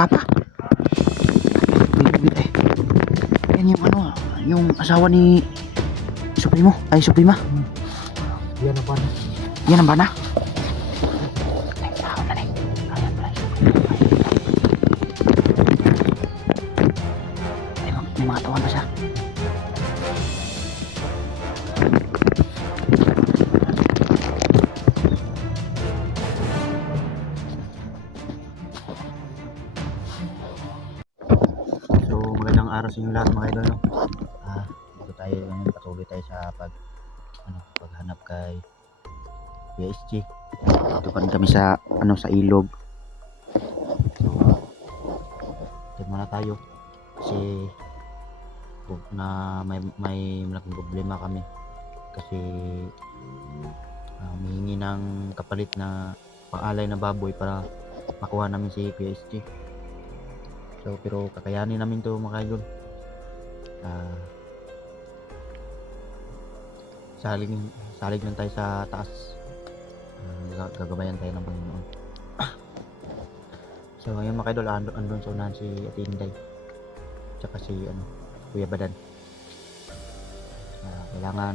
Papa. Wait. Yan yung ano, yung asawa ni Supremo, ay Suprema. Yan ang bana. Yan ang bana. May mga tawan pa siya. So magandang araw sa inyo lahat mga idol, no? Dito tayo ngayon, patuloy tayo sa paghanap kay PSG. Dito pa rin kami sa sa ilog. So dito muna tayo kasi na may malaking problema kami kasi humihingi ng kapalit na pang-alay na baboy para makuha namin si PSG. So pero kakayanin namin to mga idol. Salig lang tayo sa taas. Gagabayan tayo ng Panginoon. So ngayon mga idol, andun sa unahan si Ate Inday tsaka si Kuya Badan. Kailangan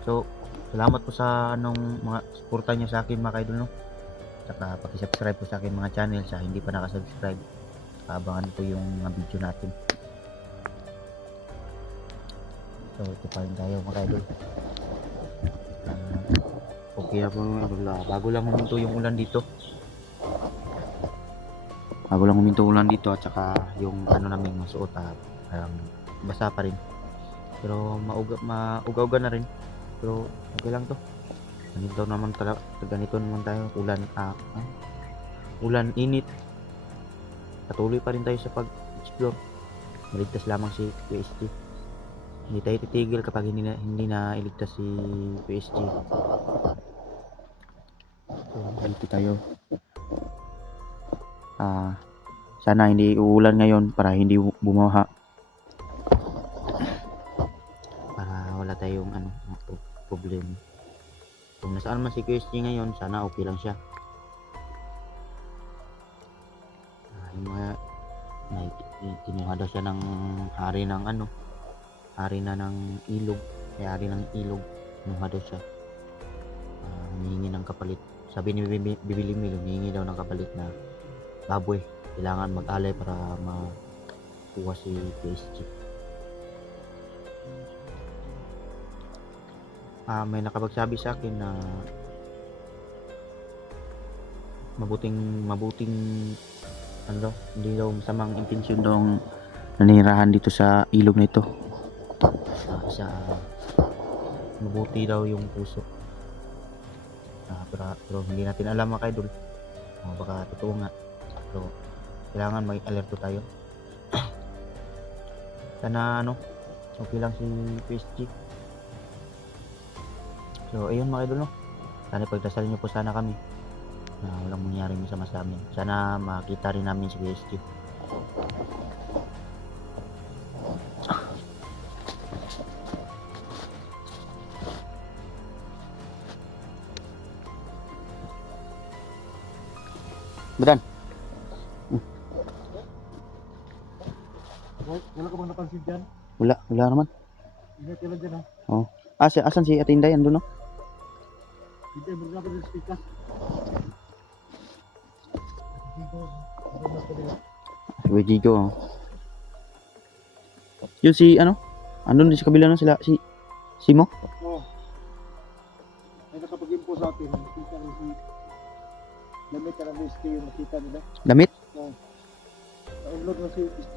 so salamat po sa mga suporta niyo sa akin mga idol, no? Tsaka paki-subscribe po sa akin mga channel sa hindi pa nakasubscribe. Abangan po yung mga video natin. So ito pa rin tayo mga idol. Okay na po mga idol. Bago lang huminto yung ulan dito. At saka yung namin masuot parang basa pa rin. Pero mauga-uga na rin. Pero okay lang to. Ganito naman tayo. Ulan, init. Patuloy pa rin tayo sa pag-explore. Maligtas lamang si PSG. Hindi tayo titigil kapag hindi na iligtas si PSG. So, dito tayo. Sana hindi uulan ngayon para hindi bumaha. Para wala tayong problem. Kung nasaan man si PSG ngayon, sana okay lang siya. Yung mga kinuha daw siya ng hari na ng ilog. Hari ng ilog, kinuha daw siya. Humihingi ng kapalit. Sabi ni Bibili Milo, humihingi daw ng kapalit na baboy. Kailangan mag-alay para makuha si PSG. May nakapagsabi sa akin na mabuting hindi daw masamang intensyon daw nanirahan dito sa ilog na ito. Mabuti daw yung puso. Pero hindi natin alam mga idol. Baka totoo nga. Pero kailangan may alerto tayo. Sana okay lang si PSG. So ayun mga idol, no? Sana pagdasal niyo po sana kami na walang mangyaring masama sa amin. Sana makita rin namin si PSG. Badan. Wala ka bang napansin dyan? Wala naman. Hindi ka lang dyan, ha? Oh. Asan si Ate Inday? Andun, no? Hindi, magkakapit ng speaker. Si Gigo, oh. Yun si andun din sa kabila na sila si Simo. Oo. Ay nakapag-info sa atin. Nakita rin si Damit ka ng SK yung nakita nila. Damit? Oo. Naunlog na si SK.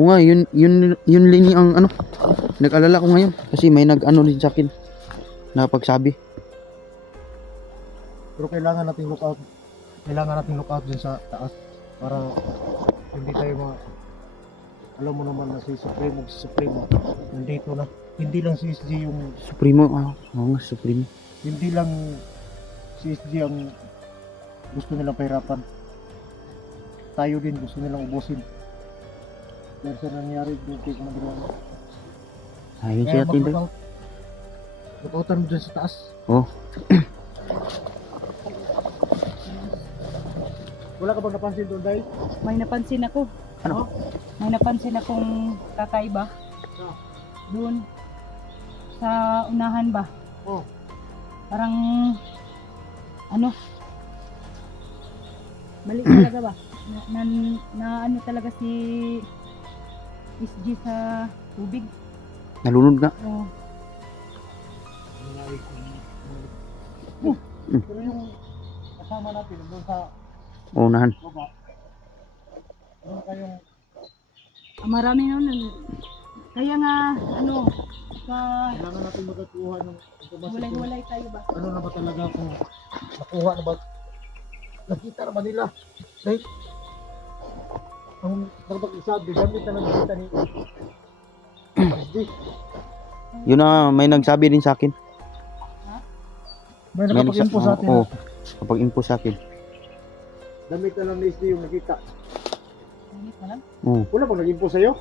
Oo nga, yun lini ang nag-alala ko ngayon kasi may din sa akin na pagsabi. Pero kailangan nating look out. Kailangan nating look out dyan sa taas para hindi tayo alam mo naman na si Supremo nandito na. Hindi lang si SG yung Supremo, oo nga, Supremo. Hindi lang si SG ang gusto nilang pahirapan. Tayo din gusto nilang ubusin. Dahil sa nangyari dito sa Manila. Ayun siya Ate Inday. Look-outan mo dyan sa taas. Oh. Wala ka bang napansin doon dahil? May napansin ako. Ano? May napansin akong kakaiba. Ah. Doon sa unahan ba? Oh. Parang ano? Mali talaga ba? Na ano talaga si SG sa tubig. Nalunod nga. Oh, Pero yung kasama natin doon sa Unahan. baba. Doon kayong marami noon. Kaya nga ano, sa kailangan natin magkuha ng information. walay-walay tayo ba? Ano na ba talaga kung nakuha na ba? Nakita na ba nila? Dahil ang nagpag-isabi, gamit na nakita ni SD. Yun na, may nagsabi din sa akin. May nakapag-info sa atin. Oo, kapag info sa akin. Damit na lang ni SD yung nakita. Init na lang. Oo. Wala bang nag-info sa'yo?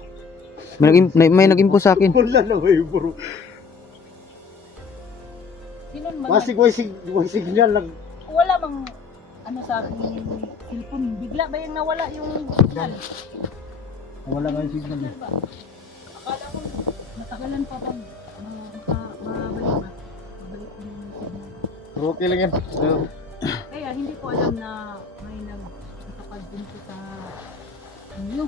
May nag-info sa akin. Wala na kayo bro. Sino man? Basig way signal lang. Wala mang ano sa aking cellphone. Bigla ba yung nawala yung signal? Wala nga yung signal. Signal ba? Akala ko natagalan pa bang mabalik ba? Mabalik yung signal. Pero okay lang yan. So, Kaya hindi ko alam na may nakapag-info sa inyo.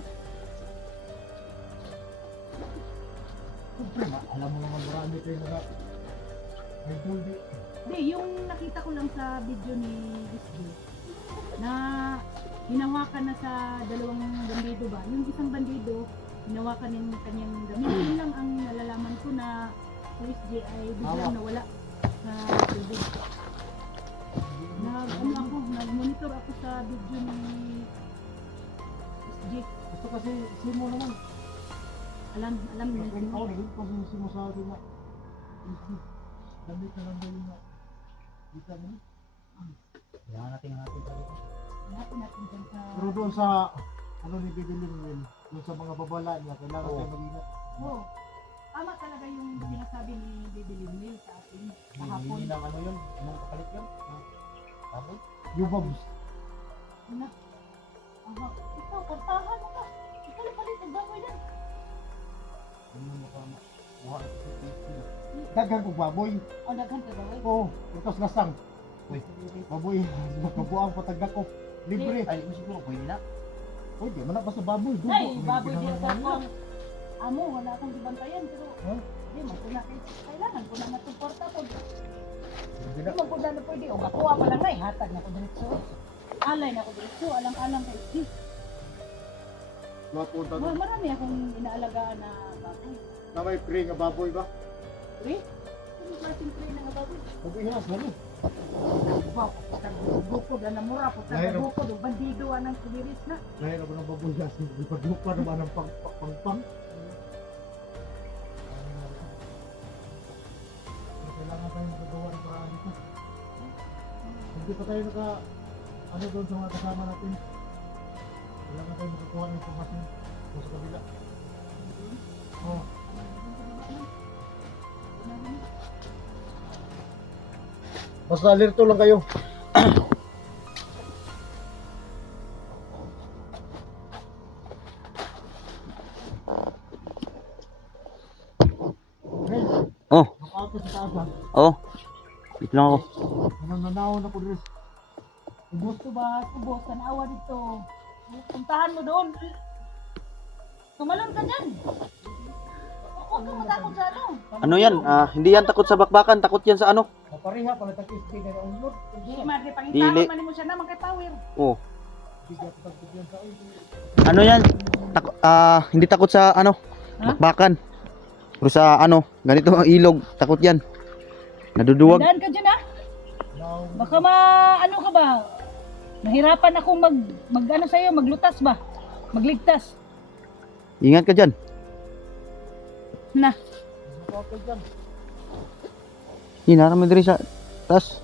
alam mo naman marami kayo na may duldi. Hindi, yung nakita ko lang sa video ni SG na hinawakan na sa dalawang bandido ba? Yung isang bandido, hinawakan yung kanyang damit. Yun lang ang nalalaman ko na si SG ay biglang nawala sa tubig. Nag-monitor ako sa video ni SG. Gusto kasi simo naman. Alam niyo. Ako rin kasi simo sa akin na damit na lang daw na kita mo. Kailangan natin talaga. Hanapin natin dyan sa... Pero doon sa ano ni Bibilin, doon sa mga babala niya, kailangan tayo mag-ingat. Oo. Tama talaga yung sinasabi ni Baby Linil sa atin kahapon. ng ano yun? Anong kapalit yun? Baboy? Yung babs. Ano? Aha. Ikaw, kantahan mo ka. Ikaw lang palit ang baboy yan. Dagang kong baboy. O, daghan ka baboy. Oo, itos lasang. Baboy, magkabuang patagda ko. Libre. Ay, siguro pwede na. Pwede, man na basta baboy. Dugo. Ay, May baboy din ginagawa sa nila. kong amo, wala akong dibantayan. Pero, Huh? di man ko na kailangan ko na matuporta po. Di Hindi na. man ko na pwede. O, makuha pa lang na eh. Hatag na ko diretso. Alay na ko diretso. Alang-alang kay SG. Mapunta Well, doon. marami akong inaalagaan na baboy. Na may pre nga baboy ba? Pre? Ano klaseng pre na nga baboy? Baboy hinas, gano'n. Wow, tagbukod na namura po, Lahir ng- tagbukod, bandido anang kuliris na. Lahir ako ng baboy hinas. Ipaglupa naman ng pang-pang. Kailangan tayo magagawa ng paraan dito. Hindi pa tayo ano doon sa mga kasama natin. Kailangan tayo magagawa ng informasyon doon sa kabila. Oh. Basta alerto lang kayo. Hey, Oh, nakaka sa taas ha. oh. Dito lang ako. Nananaw na po rin. Gusto ba, kubos, tanawa dito. Puntahan mo doon. Tumalon ka dyan. Huwag kang matakot sa ano. Ano yan? Hindi yan takot sa bakbakan, takot yan sa ano? Mapareha pala tag istig na unlot. Hindi, Marge, Dili. pangintahan man mo siya naman kay Power. Oh. Bigat pag bigyan sa oil. Ano yan? Hindi takot sa ano? Ha? Bakbakan. Pero sa ano, ganito ang ilog, takot yan. Naduduwag. Tandaan ka dyan ha. Now, Baka ano ka ba? Nahirapan akong mag ano sa'yo, maglutas ba? Magligtas. Ingat ka dyan. Na. okay dyan. Hinara mo diri sa taas.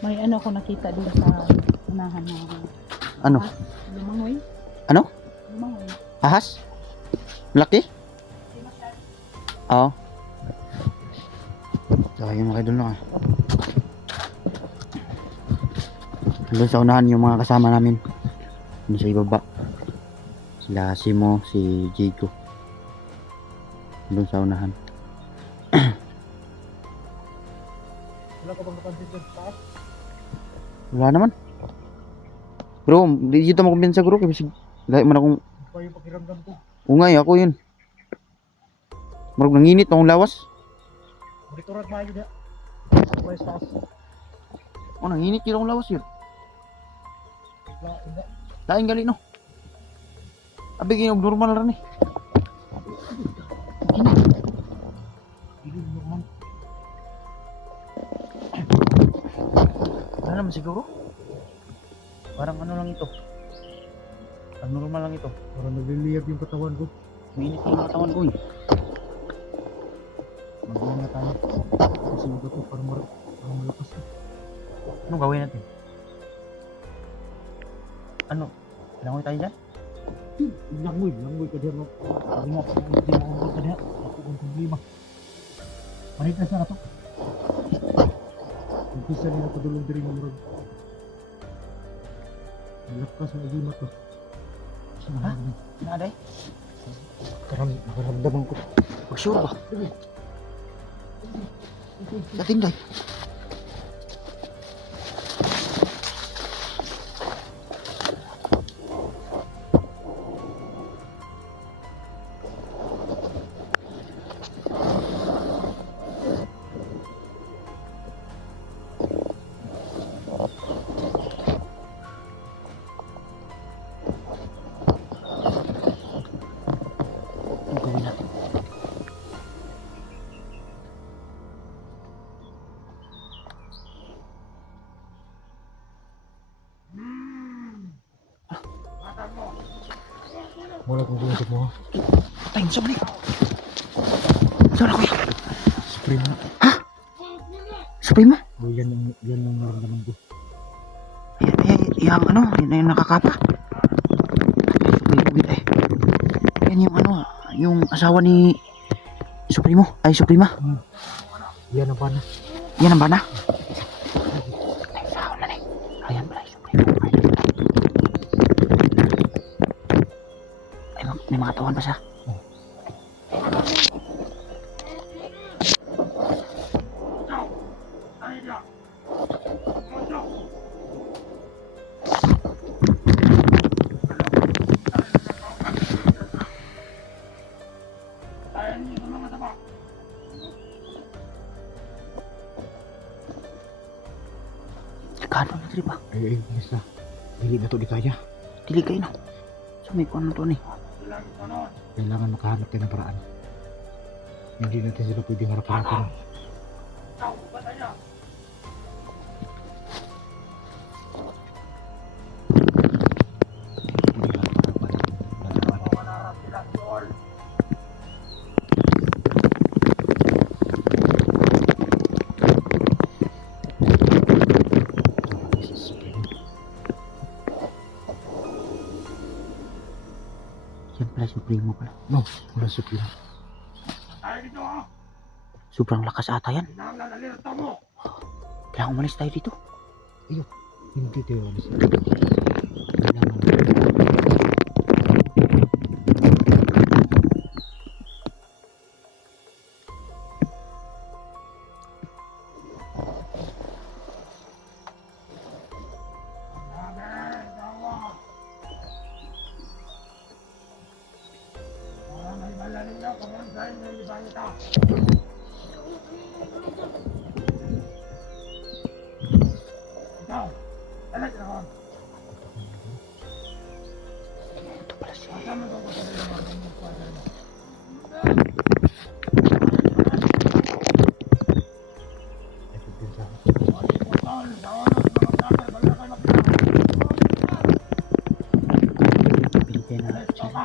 May ano ako nakita doon sa unahan na Ano? lumangoy. Ano? Lumangoy. Ahas? Laki? Oo. So, yung mga idol na. Doon sa unahan yung mga kasama namin. Doon sa ibaba. Sila Simo, si Jigo. Doon sa unahan. Wala ka bang napansin dyan sa taas? Wala naman. Bro, di dito mo kumpiyansa bro. Kasi dahil man akong Pa yung pakiramdam ko. ungay ako yun. Marag nanginit akong lawas. Monitorat maayo niya. Pa yung taas. Oh, nanginit yun akong lawas yun. Wala, hindi. Lain gali no. Abi ginog normal ra ni. Hindi normal. Ano naman siguro? Parang ano lang ito. Ang normal lang ito. Parang nagliliyab yung katawan ko. Mainit yung katawan ko eh. Magawa na tayo. Kasi yung ko parang malakas na. Anong gawin natin? Ano? Langoy tayo dyan? Langoy ka diyan. Sabi nga, hindi mo kumulot ka diyan. Ako kung problema. Panit na siya na to. Umpisa nila padulong diri ng murag. Malakas na igimat to. Ha? Naaday? Nakaramdaman ko. Sure ba? Natinday. Anong gawin natin? Wala kong bumasok mo. Tay, saan ba? Saan ako? Supreme na. Supreme mo? Oh, yan ang naramdaman ko. Yung ano, yun yung nakakapa. Supremo kita eh. Yan yung ano, yung asawa ni Supremo, ay Suprema. Yan ang pana. Yan ang bana. Ay, asawa na rin. Ayan pala yung Supremo. Ay, may mga tawan pa siya. Kano na trip ah. Ay, basta. Dili na to di kaya. Dili kayo na. So may kuwan to ni. Kailangan makahanap tayo ng paraan. Hindi natin sila pwedeng harap-harapan. Yan pala Supremo pala. No, wala supreme. Sobrang lakas ata yan. Kailangan umalis tayo dito. Hindi tayo alis. Ito pala siya. Binigay na siya.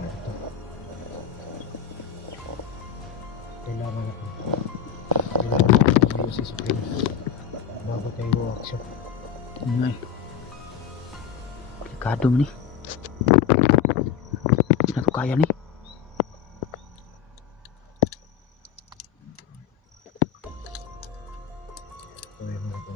Ito. Kailangan natin si Supreme bago tayo action. Ngay. Delikado ni. Ano to kaya ni? So yun mga ito.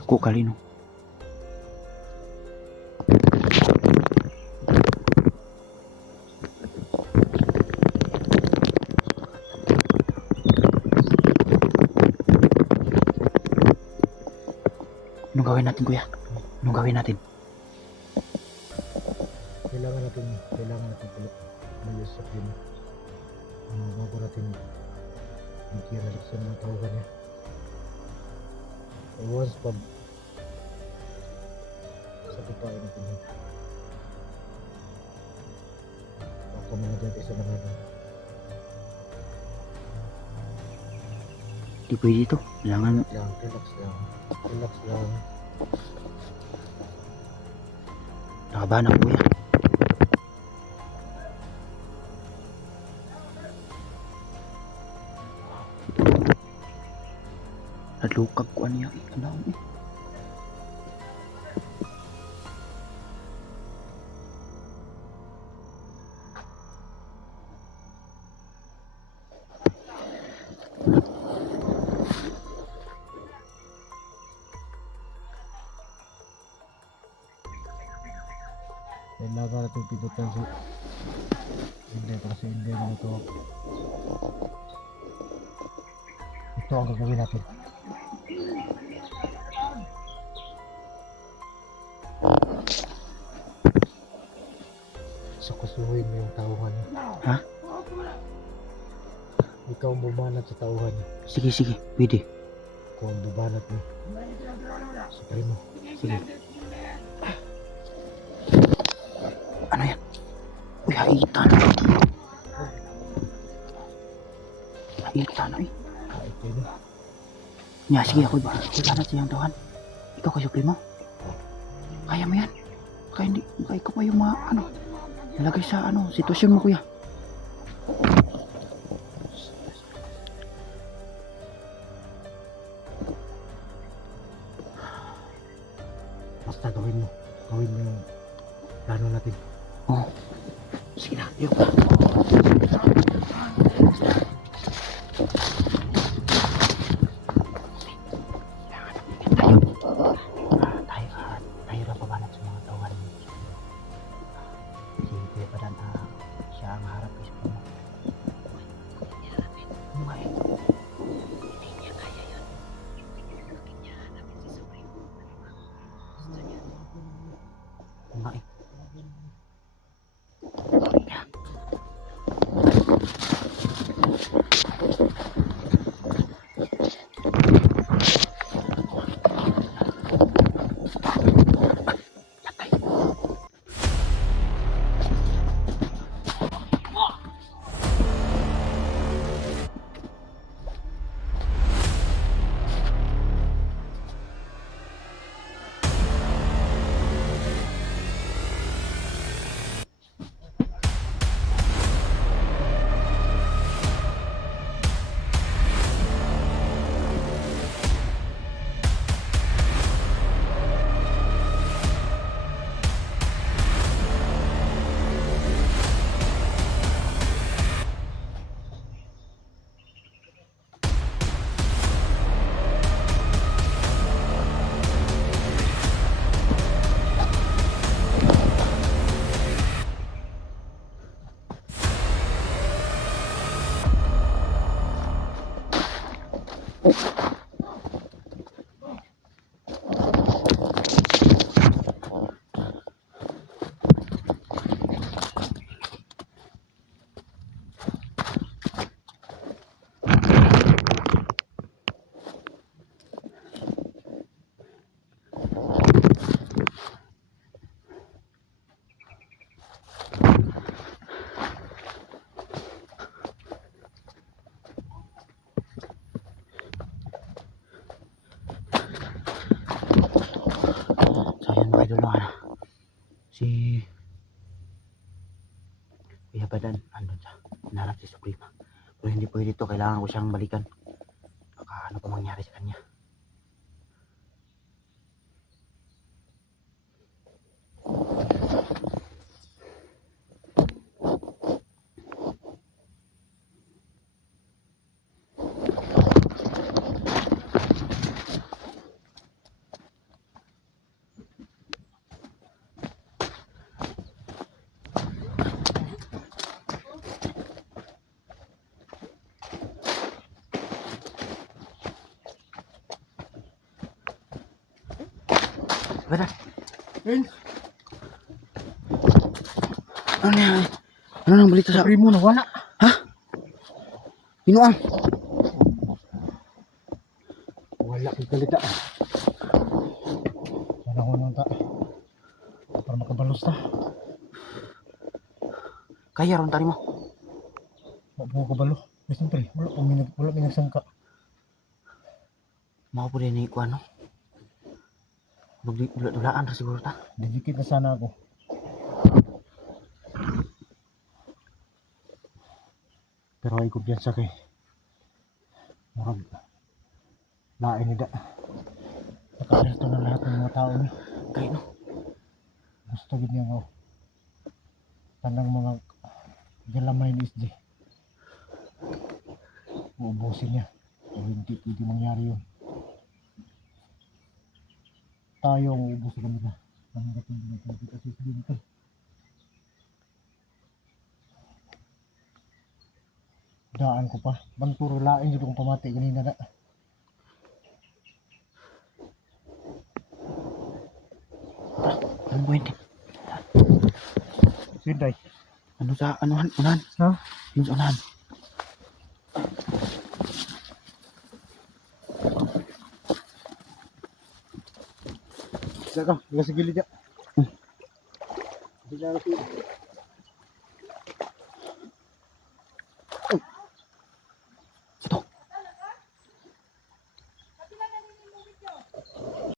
Suko kali no. Anong gawin natin kuya? Anong gawin natin? Kailangan natin pala mag-use of yun. Bago natin i-kira sa mga tawagan niya. So once pag sa tupain natin yun, baka managad isa na natin. Di pwede ito. Kailangan Relax lang. nakabahan ako kuya. Nadlukag ko niya. Ano eh. Kailangan natin pinutan si hindi kasi hindi na ito. Ito ang gagawin natin. So kusuhin mo yung tauhan niya. Ha? Ikaw ang bumanat sa tauhan niya. Sige. Pwede. Ikaw ang bumanat mo. Supremo. Sige. Ano yan? Uy, haita na. Haita na eh. Kahit yun. Nya, sige ako ba? Ibanat siyang tawahan. Ikaw kay Supremo. Kaya mo yan. Baka ikaw pa yung mga ano. Nalagay sa ano, sitwasyon mo kuya. Basta gawin mo yung plano natin. Oh. Sige na, yuk. Tayo na pabanat sa mga tawagan. Si Kuya Padan, siya ang harap kay Supremo. Ano nga eh? Hindi niya kaya yun. Bakit niya hanapin si Supremo? Gusto niya. Ano nga eh? idol no, si Kuya Badan andun siya, hinarap si Suprema, pero hindi pwede to, kailangan ko siyang balikan, baka ano pa mangyari sa kanya. Badan, Vince, ano nangyari? Ano nang balita sa Supremo nawala. Pinuang? Wala kay kalita. Panahon nung ta. Para makabalos ta. Kaya ron tari mo. Wala mo kabalo. Eh, siyempre, wala may nagsangka. Mao po din ni ko ano. Dulaan ra siguro ta. Didikit na sana ako. Pero ay kumpiyansa kay murag lain nida. Nakalerto na lahat ng mga tao ni. Kay no. Gusto gid niya ko. Tanang mga galamay ni SJ. Uubusin niya. Pero hindi pwede mangyari yun. Tayo ang uubusin kanila. Ang dating hindi kasi SJ nito. Daan ko pa. Banturo lain dito kung pamati ganina na. Ano mo hindi? Sinday. Ano sa anuhan? Unahan? Ha? Yung sa unahan. Saka, sige gilid ya. Hindi na kasi.